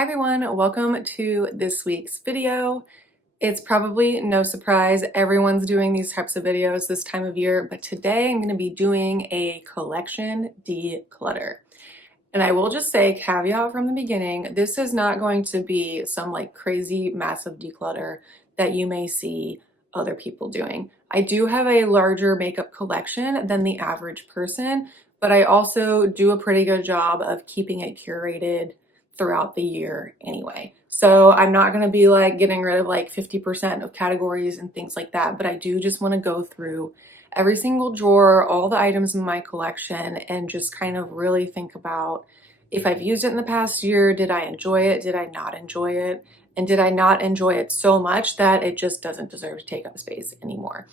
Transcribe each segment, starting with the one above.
Hi everyone, welcome to this week's video. It's probably no surprise everyone's doing these types of videos this time of year, but today I'm going to be doing a collection declutter. And I will just say, caveat from the beginning, this is not going to be some like crazy massive declutter that you may see other people doing. I do have a larger makeup collection than the average person, but I also do a pretty good job of keeping it curated throughout the year anyway. So I'm not going to be like getting rid of like 50% of categories and things like that, but I do just want to go through every single drawer, all the items in my collection, and just kind of really think about if I've used it in the past year, did I enjoy it? Did I not enjoy it? And did I not enjoy it so much that it just doesn't deserve to take up space anymore?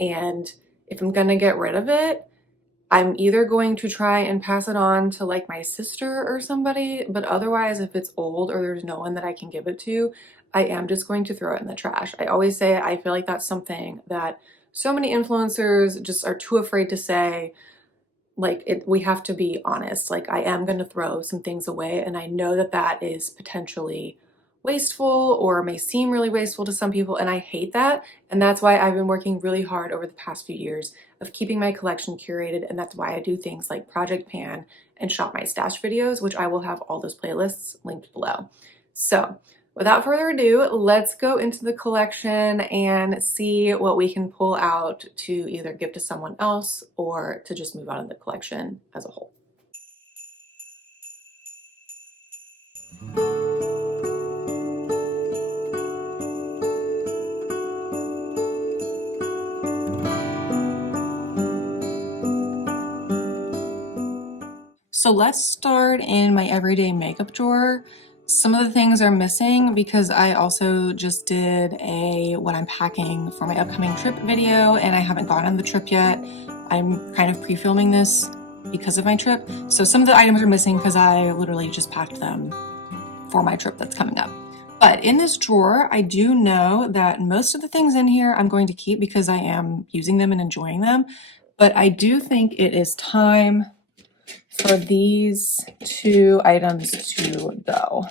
And if I'm going to get rid of it, I'm either going to try and pass it on to like my sister or somebody, but otherwise, if it's old or there's no one that I can give it to, I am just going to throw it in the trash. I always say I feel like that's something that so many influencers just are too afraid to say. We have to be honest. Like, I am going to throw some things away, and I know that that is potentially wasteful or may seem really wasteful to some people, and I hate that. And that's why I've been working really hard over the past few years of keeping my collection curated, and that's why I do things like Project Pan and Shop My Stash videos, which I will have all those playlists linked below. So without further ado, let's go into the collection and see what we can pull out to either give to someone else or to just move out of the collection as a whole. So let's start in my everyday makeup drawer. Some of the things are missing because I also just did a what I'm packing for my upcoming trip video, and I haven't gone on the trip yet. I'm kind of pre-filming this because of my trip. So some of the items are missing because I literally just packed them for my trip that's coming up. But in this drawer, I do know that most of the things in here I'm going to keep because I am using them and enjoying them. But I do think it is time for these two items to go.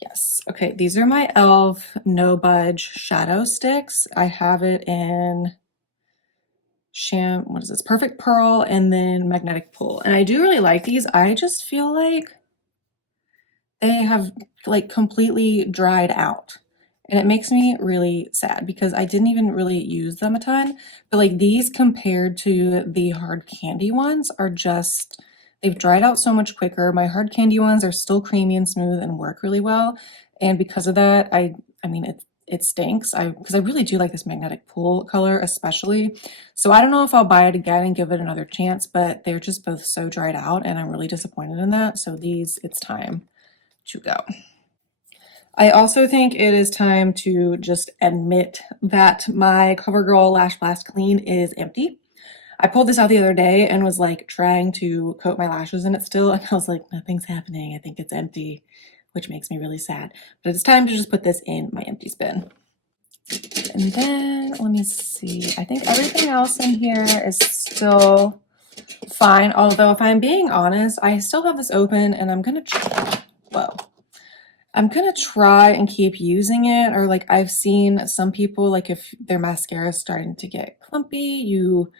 Yes. Okay, these are my e.l.f. No Budge shadow sticks. I have it in what is this? Perfect Pearl and then Magnetic Pull. And I do really like these. I just feel like they have like completely dried out. And it makes me really sad because I didn't even really use them a ton. But like these compared to the hard candy ones are just, they've dried out so much quicker. My hard candy ones are still creamy and smooth and work really well. And because of that, I mean, it stinks. Because I really do like this Magnetic Pull color especially. So I don't know if I'll buy it again and give it another chance, but they're just both so dried out and I'm really disappointed in that. So these, it's time to go. I also think it is time to just admit that my CoverGirl Lash Blast Clean is empty. I pulled this out the other day and was like trying to coat my lashes in it still, and I was like, nothing's happening. I think it's empty, which makes me really sad. But it's time to just put this in my empty bin. And then let me see. I think everything else in here is still fine. Although if I'm being honest, I still have this open and I'm gonna try and keep using it. Or like I've seen some people, like if their mascara is starting to get clumpy, you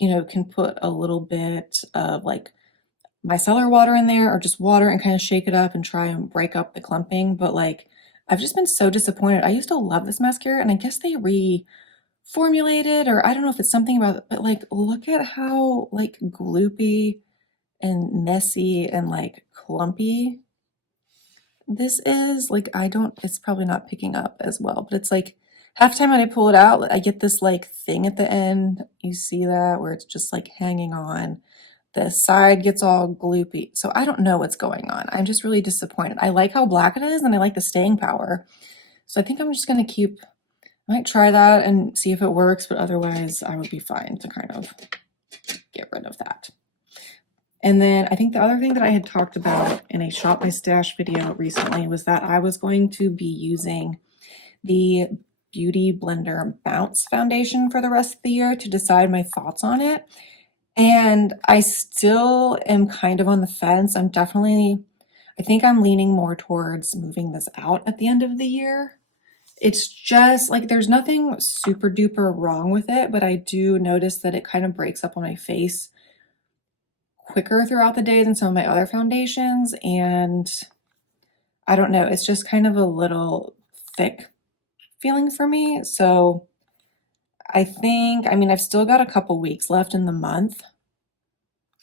know, can put a little bit of like micellar water in there or just water and kind of shake it up and try and break up the clumping. But like, I've just been so disappointed. I used to love this mascara and I guess they reformulated, or I don't know if it's something about it, but like, look at how like gloopy and messy and like clumpy this is. Like, it's probably not picking up as well, but it's like half the time when I pull it out, I get this like thing at the end. You see that where it's just like hanging on. The side gets all gloopy. So I don't know what's going on. I'm just really disappointed. I like how black it is and I like the staying power. So I think I'm just going to I might try that and see if it works, but otherwise I would be fine to kind of get rid of that. And then I think the other thing that I had talked about in a Shop My Stash video recently was that I was going to be using the Beauty Blender Bounce Foundation for the rest of the year to decide my thoughts on it. And I still am kind of on the fence. I think I'm leaning more towards moving this out at the end of the year. It's just like there's nothing super duper wrong with it, but I do notice that it kind of breaks up on my face quicker throughout the day than some of my other foundations, and I don't know, it's just kind of a little thick feeling for me. So I think, I mean, I've still got a couple weeks left in the month.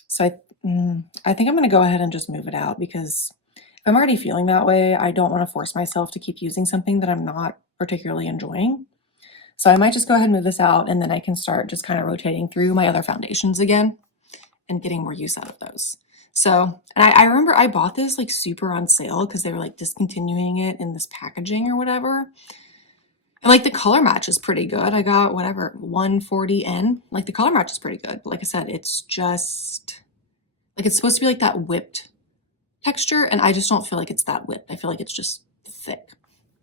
So I think I'm going to go ahead and just move it out because if I'm already feeling that way, I don't want to force myself to keep using something that I'm not particularly enjoying. So I might just go ahead and move this out, and then I can start just kind of rotating through my other foundations again and getting more use out of those. So, and I remember I bought this like super on sale because they were like discontinuing it in this packaging or whatever. And like the color match is pretty good. I got whatever, 140N. Like the color match is pretty good. But like I said, it's just like it's supposed to be like that whipped texture, and I just don't feel like it's that whipped. I feel like it's just thick.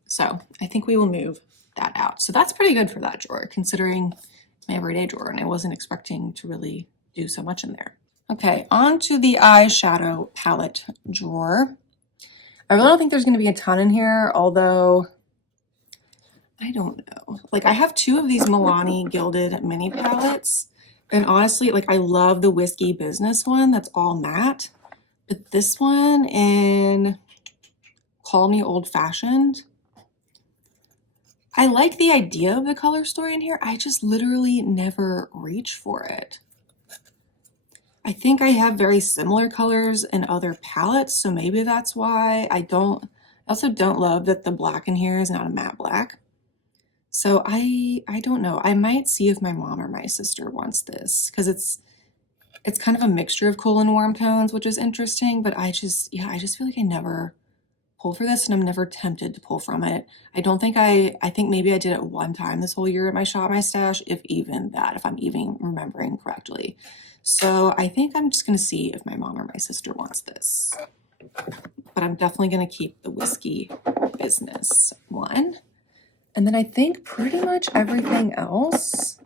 So I think we will move that out. So that's pretty good for that drawer, considering it's my everyday drawer, and I wasn't expecting to really do so much in there. Okay, on to the eyeshadow palette drawer. I really don't think there's going to be a ton in here, although I don't know. Like I have 2 of these Milani Gilded mini palettes, and honestly, like I love the Whiskey Business one that's all matte, but this one in Call Me Old Fashioned, I like the idea of the color story in here. I just literally never reach for it. I think I have very similar colors in other palettes, so maybe that's why I also don't love that the black in here is not a matte black. So I don't know. I might see if my mom or my sister wants this because it's kind of a mixture of cool and warm tones, which is interesting, but I just feel like I never pull for this, and I'm never tempted to pull from it. I think maybe I did it one time this whole year at my Shop My Stash, if even that, if I'm even remembering correctly. So I think I'm just going to see if my mom or my sister wants this. But I'm definitely going to keep the Whiskey Business one. And then I think pretty much everything else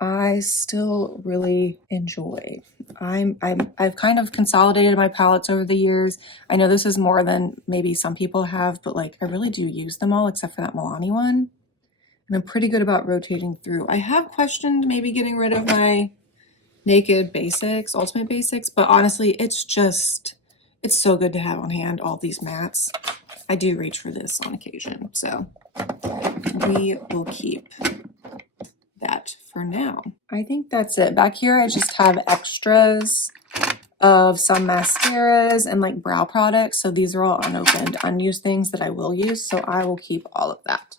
I still really enjoy. I've kind of consolidated my palettes over the years. I know this is more than maybe some people have, but like I really do use them all except for that Milani one. And I'm pretty good about rotating through. I have questioned maybe getting rid of my Naked Basics, Ultimate Basics, but honestly, it's so good to have on hand, all these mattes. I do reach for this on occasion, so we will keep that for now. I think that's it. Back here, I just have extras of some mascaras and like brow products. So these are all unopened, unused things that I will use. So I will keep all of that.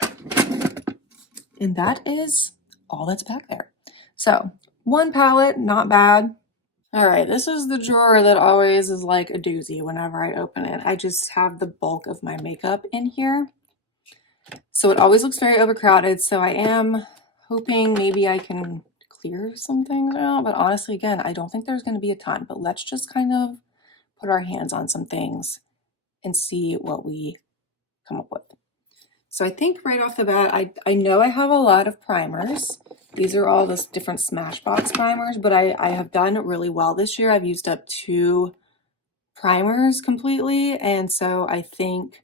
And that is all that's back there. So 1 palette, not bad. All right, this is the drawer that always is like a doozy whenever I open it. I just have the bulk of my makeup in here. So it always looks very overcrowded. So I am hoping maybe I can clear some things out. But honestly, again, I don't think there's going to be a ton. But let's just kind of put our hands on some things and see what we come up with. So I think right off the bat, I know I have a lot of primers. These are all the different Smashbox primers, but I have done really well this year. I've used up 2 primers completely. And so I think,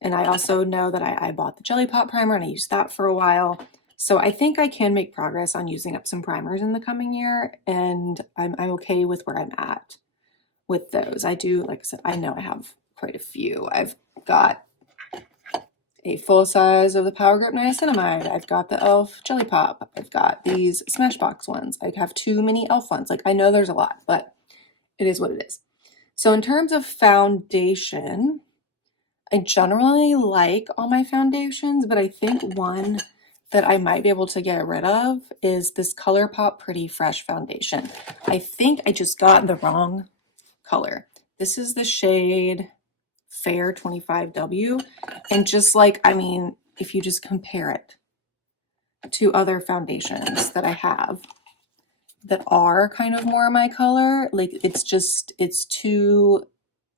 and I also know that I bought the Jelly Pop primer and I used that for a while. So I think I can make progress on using up some primers in the coming year. And I'm okay with where I'm at with those. I do, like I said, I know I have quite a few. I've got a full size of the Power Grip Niacinamide. I've got the e.l.f. Jelly Pop. I've got these Smashbox ones. I have 2 mini e.l.f. ones. Like I know there's a lot, but it is what it is. So in terms of foundation, I generally like all my foundations, but I think one that I might be able to get rid of is this ColourPop Pretty Fresh foundation. I think I just got the wrong color. This is the shade Fair 25W, and just like, I mean, if you just compare it to other foundations that I have that are kind of more my color, like it's too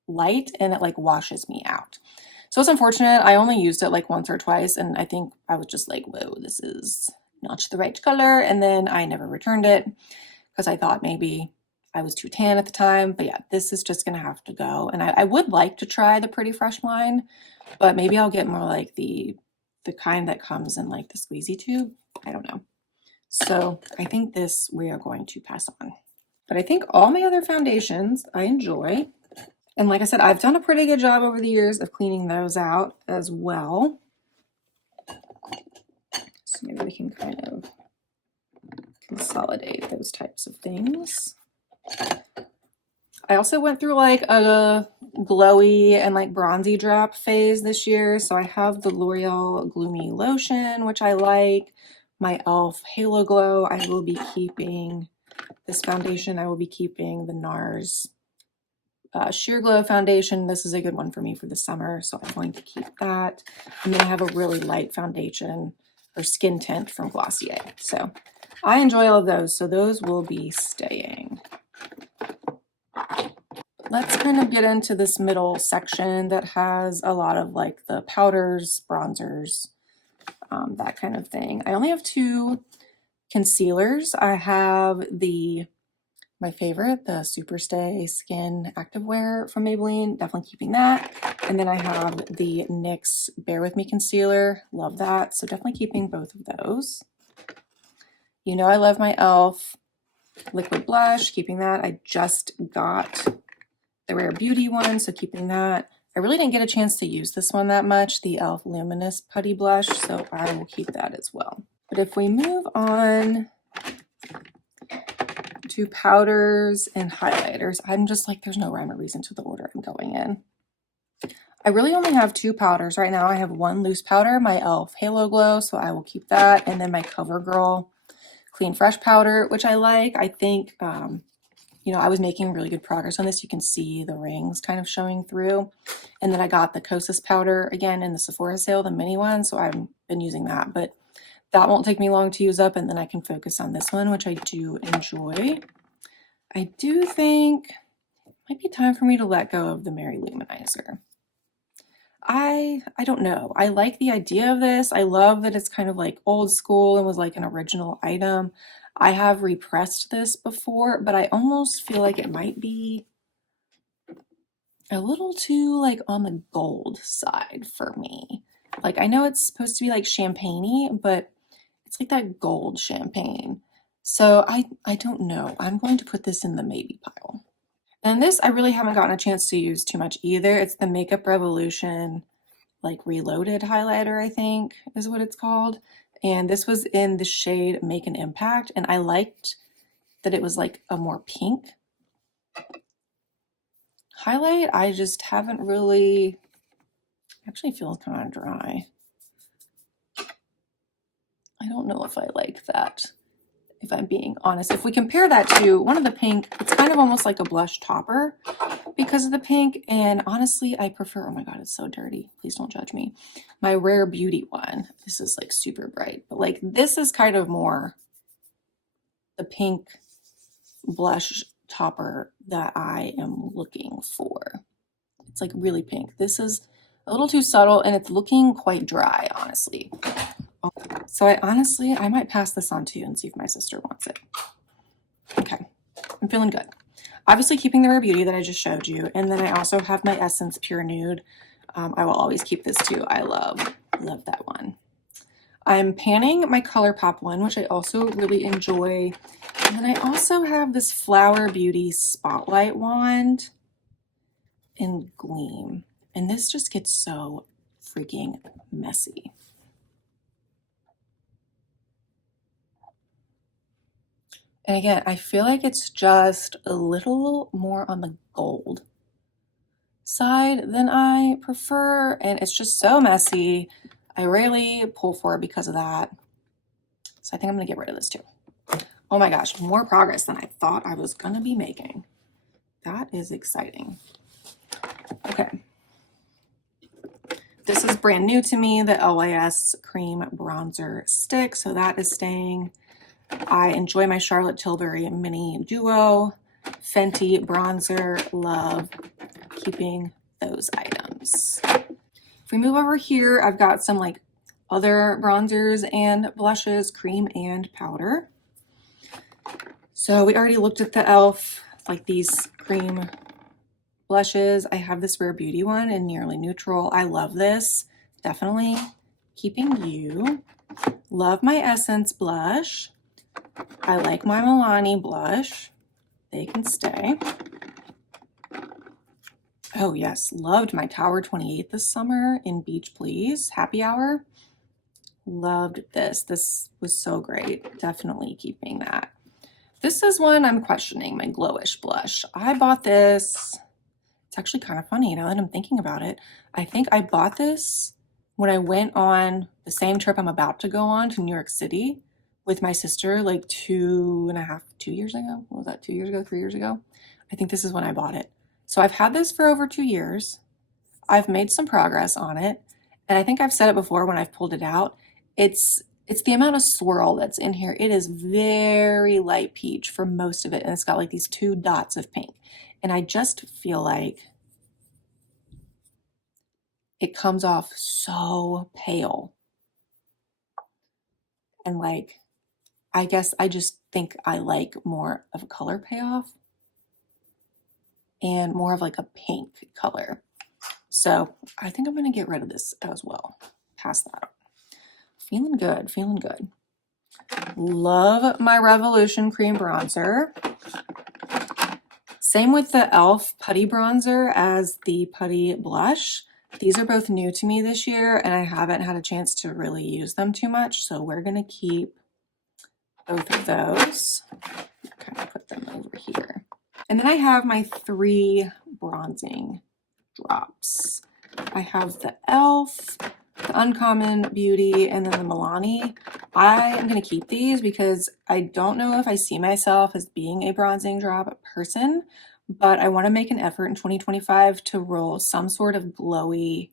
light and it like washes me out. So it's unfortunate. I only used it like once or twice, and I think I was just like, whoa, this is not the right color, and then I never returned it because I thought maybe I was too tan at the time, but yeah, this is just gonna have to go. And I would like to try the Pretty Fresh line, but maybe I'll get more like the kind that comes in like the squeezy tube. I don't know. So I think this we are going to pass on. But I think all my other foundations I enjoy. And like I said, I've done a pretty good job over the years of cleaning those out as well. So maybe we can kind of consolidate those types of things. I also went through like a glowy and like bronzy drop phase this year. So I have the L'Oreal Gloomy Lotion, which I like. My e.l.f. Halo Glow, I will be keeping. This foundation, I will be keeping the NARS Sheer Glow foundation. This is a good one for me for the summer, so I'm going to keep that. And then I have a really light foundation or skin tint from Glossier. So I enjoy all of those, so those will be staying. Let's kind of get into this middle section that has a lot of like the powders, bronzers, that kind of thing. I only have 2 concealers. I have my favorite, the Superstay Skin Activewear from Maybelline, definitely keeping that. And then I have the NYX Bear With Me Concealer, love that. So definitely keeping both of those. You know I love my e.l.f. liquid blush, keeping that. I just got the Rare Beauty one, so keeping that. I really didn't get a chance to use this one that much, the e.l.f. Luminous Putty Blush, so I will keep that as well. But if we move on to powders and highlighters, I'm just like, there's no rhyme or reason to the order I'm going in. I really only have 2 powders right now. I have 1 loose powder, my e.l.f. Halo Glow, so I will keep that, and then my CoverGirl Clean Fresh powder, which I like. I think, you know, I was making really good progress on this. You can see the rings kind of showing through. And then I got the Kosas powder again in the Sephora sale, the mini one, so I've been using that, but that won't take me long to use up, and then I can focus on this one, which I do enjoy. I do think it might be time for me to let go of the Mary Luminizer. I don't know. I like the idea of this. I love that it's kind of like old school and was like an original item. I have repressed this before, but I almost feel like it might be a little too like on the gold side for me. Like I know it's supposed to be like champagne-y, but it's like that gold champagne. So I don't know. I'm going to put this in the maybe pile. And this I really haven't gotten a chance to use too much either. It's the Makeup Revolution like Reloaded highlighter, I think is what it's called. And this was in the shade Make an Impact, and I liked that it was like a more pink highlight. I just haven't really, actually feels kind of dry. I don't know if I like that, if I'm being honest. If we compare that to one of the pink, it's kind of almost like a blush topper because of the pink. And honestly, I prefer, oh my God, it's so dirty. Please don't judge me. My Rare Beauty one. This is like super bright, but like this is kind of more the pink blush topper that I am looking for. It's like really pink. This is a little too subtle and it's looking quite dry, honestly. So I might pass this on to you and see if my sister wants it. Okay, I'm feeling good. Obviously keeping the Rare Beauty that I just showed you. And then I also have my Essence Pure Nude. I will always keep this too. I love that one. I'm panning my ColourPop one, which I also really enjoy. And then I also have this Flower Beauty Spotlight wand in Gleam. And this just gets so freaking messy. And again, I feel like it's just a little more on the gold side than I prefer. And it's just so messy. I rarely pull for it because of that. So I think I'm gonna get rid of this too. Oh my gosh, more progress than I thought I was gonna be making. That is exciting. Okay. This is brand new to me, the LYS Cream Bronzer Stick. So that is staying. I enjoy my Charlotte Tilbury Mini Duo Fenty bronzer. Love keeping those items. If we move over here, I've got some like other bronzers and blushes, cream and powder. So we already looked at the e.l.f. like these cream blushes. I have this Rare Beauty one in Nearly Neutral. I love this. Definitely keeping you. Love my Essence blush. I like my Milani blush. They can stay. Oh yes, loved my Tower 28 this summer in Beach Please Happy Hour. Loved this. This was so great. Definitely keeping that. This is one I'm questioning, my Glowish blush. I bought this. It's actually kind of funny now that I'm thinking about it. I think I bought this when I went on the same trip I'm about to go on to New York City with my sister like 2 years ago. What was that, 2 years ago, 3 years ago? I think this is when I bought it. So I've had this for over 2 years. I've made some progress on it. And I think I've said it before when I've pulled it out. It's the amount of swirl that's in here. It is very light peach for most of it. And it's got like these 2 dots of pink. And I just feel like it comes off so pale. And like, I guess I just think I like more of a color payoff and more of like a pink color. So I think I'm gonna get rid of this as well. Pass that up. Feeling good, feeling good. Love my Revolution Cream Bronzer. Same with the e.l.f. Putty Bronzer as the Putty Blush. These are both new to me this year and I haven't had a chance to really use them too much. So we're gonna keep both of those. Kind of put them over here. And then I have my 3 bronzing drops. I have the e.l.f., the Uncommon Beauty, and then the Milani. I am going to keep these because I don't know if I see myself as being a bronzing drop person, but I want to make an effort in 2025 to roll some sort of glowy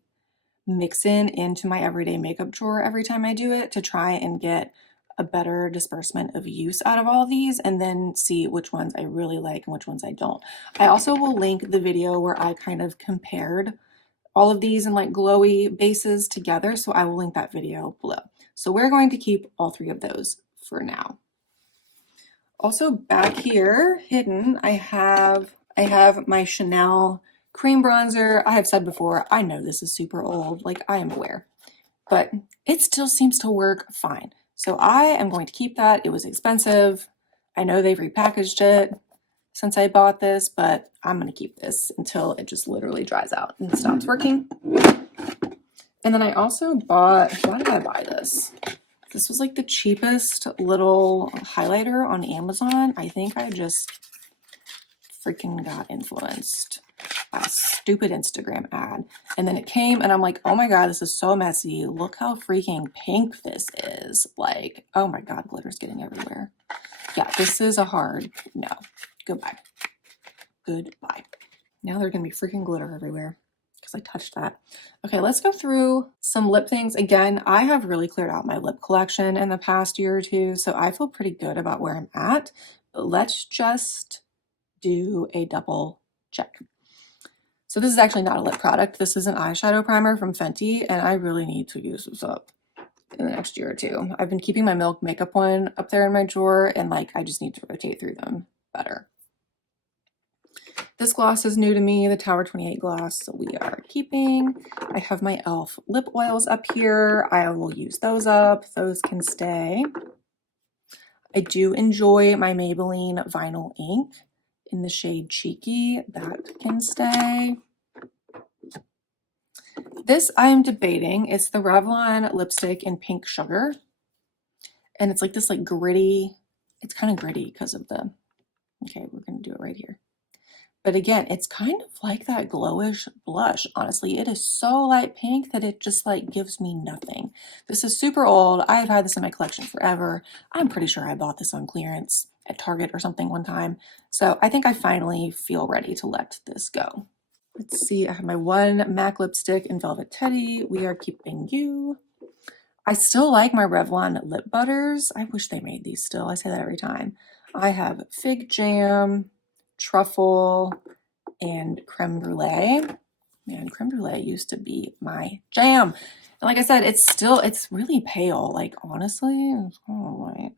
mix-in into my everyday makeup drawer every time I do it to try and get a better disbursement of use out of all of these and then see which ones I really like and which ones I don't. I also will link the video where I kind of compared all of these in like glowy bases together, so I will link that video below. So we're going to keep all 3 of those for now. Also back here, hidden, I have my Chanel cream bronzer. I have said before, I know this is super old, like I am aware, but it still seems to work fine. So I am going to keep that. It was expensive. I know they've repackaged it since I bought this, but I'm gonna keep this until it just literally dries out and stops working. And then I also bought, why did I buy this? This was like the cheapest little highlighter on Amazon. I think I just freaking got influenced by a stupid Instagram ad. And then it came and I'm like, oh my God, this is so messy. Look how freaking pink this is. Like, oh my God, glitter's getting everywhere. Yeah, this is a hard no. Goodbye. Goodbye. Now there's gonna be freaking glitter everywhere because I touched that. Okay, let's go through some lip things. Again, I have really cleared out my lip collection in the past year or two, so I feel pretty good about where I'm at. But let's just do a double check. So this is actually not a lip product. This is an eyeshadow primer from Fenty, and I really need to use this up in the next year or two. I've been keeping my Milk makeup one up there in my drawer, and like I just need to rotate through them better. This gloss is new to me, the Tower 28 gloss, so we are keeping. I have my e.l.f. lip oils up here. I will use those up. Those can stay. I do enjoy my Maybelline Vinyl Ink in the shade Cheeky. That can stay. This I am debating. It's the Revlon lipstick in Pink Sugar. And it's like this like gritty, it's kind of gritty because of the, okay, we're going to do it right here. But again, it's kind of like that glowish blush, honestly. It is so light pink that it just like gives me nothing. This is super old. I have had this in my collection forever. I'm pretty sure I bought this on clearance at Target or something one time. So I think I finally feel ready to let this go. Let's see, I have my one MAC lipstick in Velvet Teddy. We are keeping you. I still like my Revlon lip butters. I wish they made these still. I say that every time. I have Fig Jam, Truffle, and Creme Brulee. Man, Creme Brulee used to be my jam. And like I said, it's really pale. Like, honestly, it's kind of light.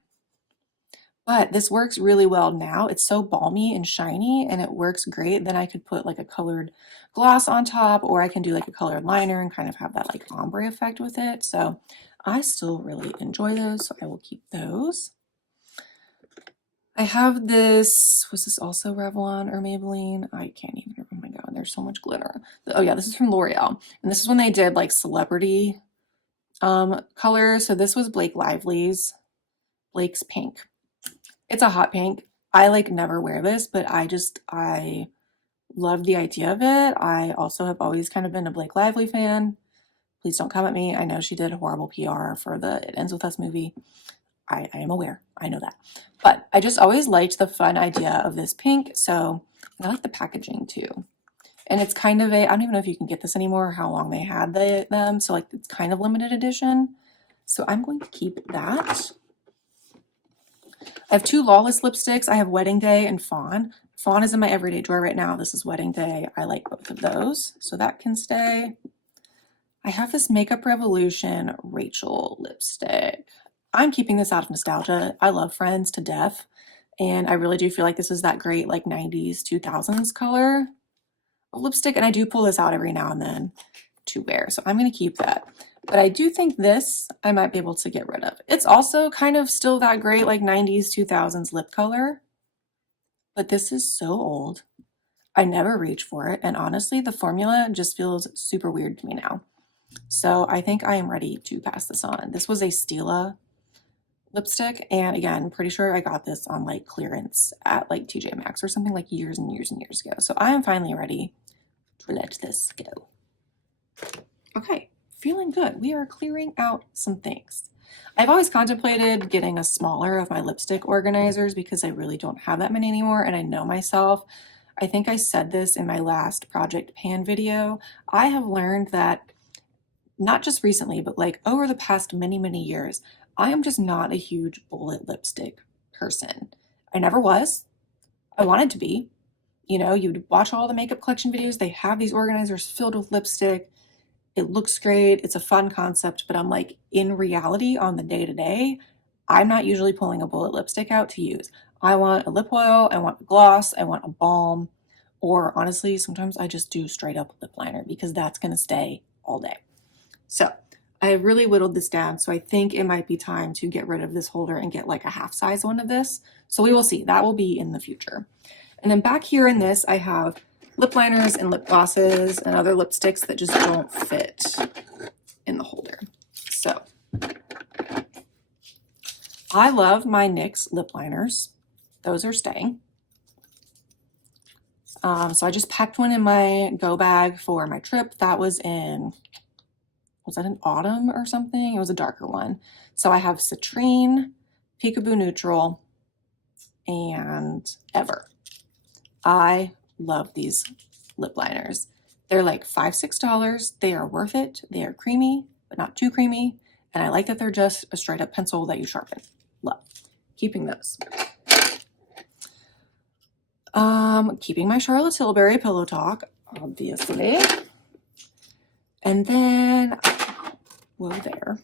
But this works really well now. It's so balmy and shiny and it works great. Then I could put like a colored gloss on top, or I can do like a colored liner and kind of have that like ombre effect with it. So I still really enjoy those, so I will keep those. I have this, was this also Revlon or Maybelline? I can't even, oh my God, there's so much glitter. Oh yeah, this is from L'Oreal. And this is when they did like celebrity color. So this was Blake Lively's, Blake's pink. It's a hot pink. I like never wear this, but I love the idea of it. I also have always kind of been a Blake Lively fan. Please don't come at me. I know she did horrible PR for the It Ends With Us movie. I am aware. I know that. But I just always liked the fun idea of this pink. So I like the packaging too. And it's kind of a, I don't even know if you can get this anymore, how long they had them. So like it's kind of limited edition. So I'm going to keep that. I have two Lawless lipsticks. I have Wedding Day and Fawn. Fawn is in my everyday drawer right now. This is Wedding Day. I like both of those. So that can stay. I have this Makeup Revolution Rachel lipstick. I'm keeping this out of nostalgia. I love Friends to death. And I really do feel like this is that great like 90s, 2000s color of lipstick. And I do pull this out every now and then to wear. So I'm going to keep that. But I do think this I might be able to get rid of. It's also kind of still that great like 90s, 2000s lip color. But this is so old. I never reach for it. And honestly, the formula just feels super weird to me now. So I think I am ready to pass this on. This was a Stila lipstick. And again, I'm pretty sure I got this on like clearance at like TJ Maxx or something like years and years and years ago. So I am finally ready to let this go. Okay, feeling good. We are clearing out some things. I've always contemplated getting a smaller of my lipstick organizers because I really don't have that many anymore. And I know myself. I think I said this in my last Project Pan video. I have learned that not just recently, but like over the past many, many years, I am just not a huge bullet lipstick person. I never was. I wanted to be. You know, you'd watch all the makeup collection videos. They have these organizers filled with lipstick. It looks great. It's a fun concept, but I'm like, in reality, on the day-to-day, I'm not usually pulling a bullet lipstick out to use. I want a lip oil, I want a gloss, I want a balm, or honestly, sometimes I just do straight up lip liner because that's going to stay all day. So I have really whittled this down. So I think it might be time to get rid of this holder and get like a half size one of this. So we will see. That will be in the future. And then back here in this, I have lip liners and lip glosses and other lipsticks that just don't fit in the holder. So I love my NYX lip liners. Those are staying. So I just packed one in my go bag for my trip. That was in, was that in autumn or something? It was a darker one. So I have Citrine, Peekaboo Neutral, and Ever. I love these lip liners. They're like $5, $6. They are worth it. They are creamy, but not too creamy. And I like that they're just a straight up pencil that you sharpen. Love. Keeping those. Keeping my Charlotte Tilbury Pillow Talk, obviously. And then, whoa there.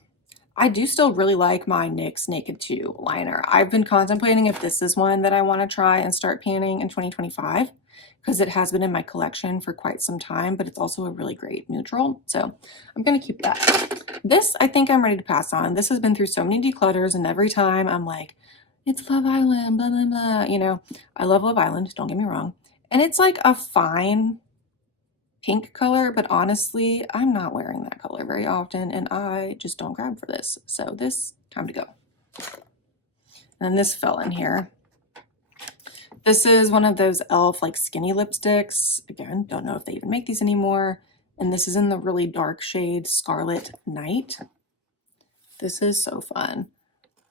I do still really like my NYX Naked 2 liner. I've been contemplating if this is one that I want to try and start panning in 2025 because it has been in my collection for quite some time, but it's also a really great neutral. So I'm going to keep that. This, I think I'm ready to pass on. This has been through so many declutters, and every time I'm like, it's Love Island, blah, blah, blah. You know, I love Love Island, don't get me wrong. And it's like a fine pink color, but honestly, I'm not wearing that color very often and I just don't grab for this. So this, time to go. And this fell in here. This is one of those e.l.f. like skinny lipsticks. Again, don't know if they even make these anymore. And this is in the really dark shade Scarlet Night. This is so fun.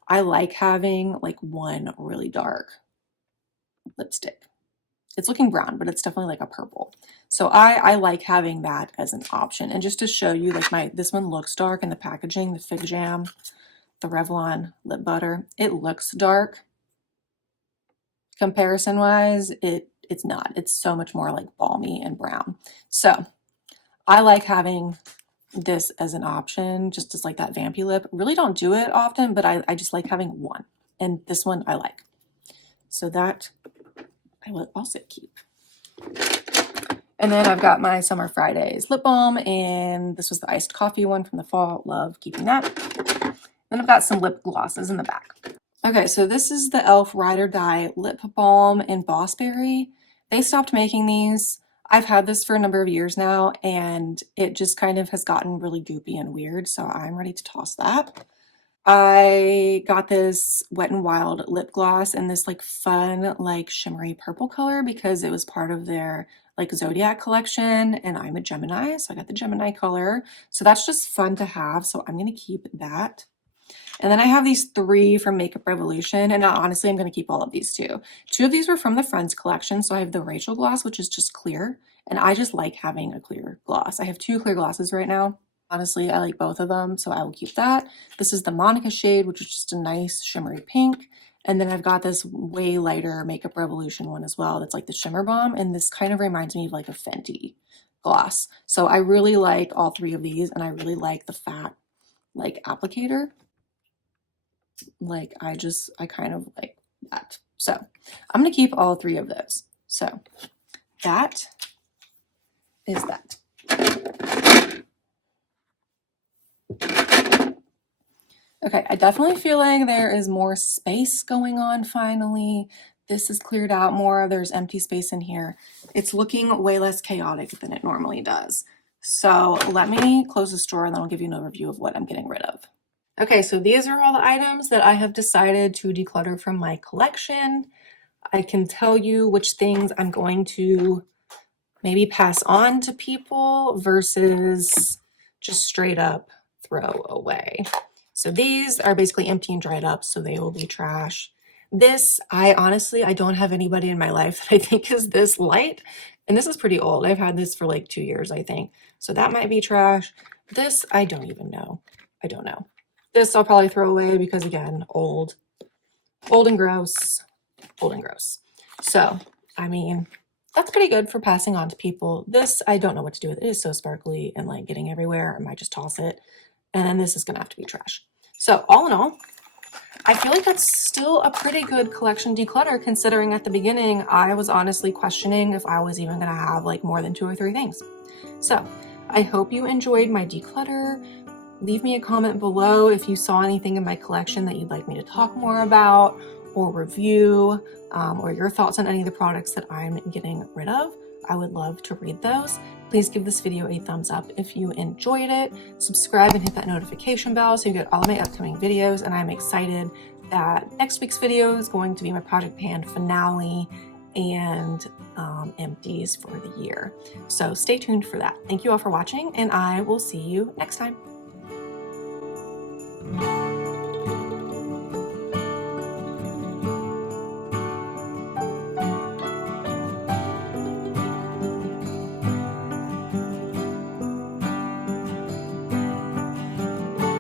I like having like one really dark lipstick. It's looking brown, but it's definitely like a purple. So I like having that as an option. And just to show you, like this one looks dark in the packaging, the Fig Jam, the Revlon lip butter. It looks dark. Comparison wise, it's not. It's so much more like balmy and brown. So I like having this as an option, just as like that vampy lip. Really don't do it often, but I just like having one. And this one I like. So that I will also keep. And then I've got my Summer Fridays lip balm, and this was the iced coffee one from the fall. Love keeping that. Then I've got some lip glosses in the back. Okay, so this is the e.l.f. Ride or Die lip balm in Boss Berry. They stopped making these. I've had this for a number of years now, and it just kind of has gotten really goopy and weird, so I'm ready to toss that. I got this Wet n Wild lip gloss in this like fun, like shimmery purple color because it was part of their like Zodiac collection, and I'm a Gemini, so I got the Gemini color. So that's just fun to have, so I'm gonna keep that. And then I have these 3 from Makeup Revolution, and honestly, I'm gonna keep all of these too. 2 of these were from the Friends collection, so I have the Rachel gloss, which is just clear, and I just like having a clear gloss. I have 2 clear glosses right now. Honestly, I like both of them, so I will keep that. This is the Monica shade, which is just a nice shimmery pink. And then I've got this way lighter Makeup Revolution one as well. That's like the Shimmer Bomb. And this kind of reminds me of like a Fenty gloss. So I really like all 3 of these, and I really like the fat like applicator. Like I kind of like that. So I'm gonna keep all 3 of those. So that is that. Okay, I definitely feel like there is more space going on finally. This is cleared out more. There's empty space in here. It's looking way less chaotic than it normally does. So let me close this drawer and then I'll give you an overview of what I'm getting rid of. Okay, so these are all the items that I have decided to declutter from my collection. I can tell you which things I'm going to maybe pass on to people versus just straight up throw away. So these are basically empty and dried up, so they will be trash. This, I don't have anybody in my life that I think is this light. And this is pretty old. I've had this for like 2 years, I think. So that might be trash. This, I don't even know. I don't know. This I'll probably throw away because again, old and gross, old and gross. So, I mean, that's pretty good for passing on to people. This, I don't know what to do with. It is so sparkly and like getting everywhere. I might just toss it. And then this is gonna have to be trash. So all in all, I feel like that's still a pretty good collection declutter considering at the beginning, I was honestly questioning if I was even gonna have like more than 2 or 3 things. So I hope you enjoyed my declutter. Leave me a comment below if you saw anything in my collection that you'd like me to talk more about or review, or your thoughts on any of the products that I'm getting rid of. I would love to read those. Please give this video a thumbs up if you enjoyed it. Subscribe and hit that notification bell so you get all of my upcoming videos. And I'm excited that next week's video is going to be my Project Pan finale and empties for the year. So stay tuned for that. Thank you all for watching, and I will see you next time.